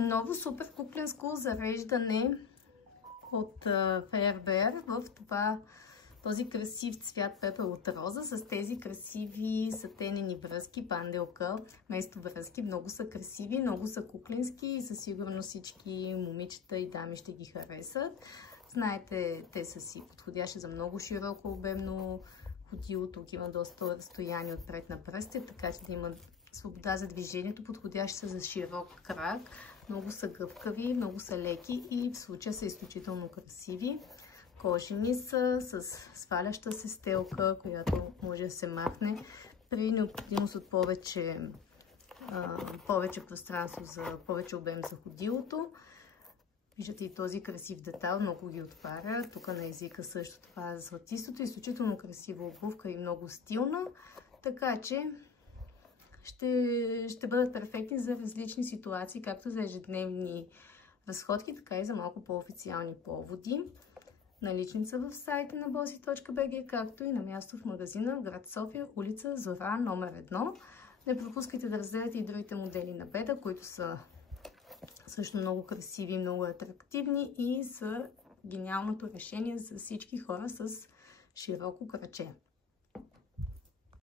Ново супер кукленско зареждане от Fair в този красив цвят пепел от роза с тези красиви сатенени връзки, панделка, вместо връзки. Много са красиви, много са кукленски и със сигурност всички момичета и дами ще ги харесат. Знаете, те са си подходящи за много широко обемно ходило. Тук има доста разстояние отпред на пръстите, така че да има свобода за движението, подходящи са за широк крак. Много са гъвкави, много са леки и в случая са изключително красиви. Кожени са с сваляща се стелка, която може да се махне при необходимост от повече пространство, за повече обем за ходилото. Виждате и този красив детайл, много ги отваря. Тук на езика също това е златистото, изключително красива обувка и много стилна, така че ще бъдат перфектни за различни ситуации, както за ежедневни разходки, така и за малко по-официални поводи. Налични са в сайта на bossy.bg, както и на място в магазина в град София, улица Зора, номер 1. Не пропускайте да разгледате и другите модели на Беда, които са също много красиви, много атрактивни и са гениалното решение за всички хора с широко краче.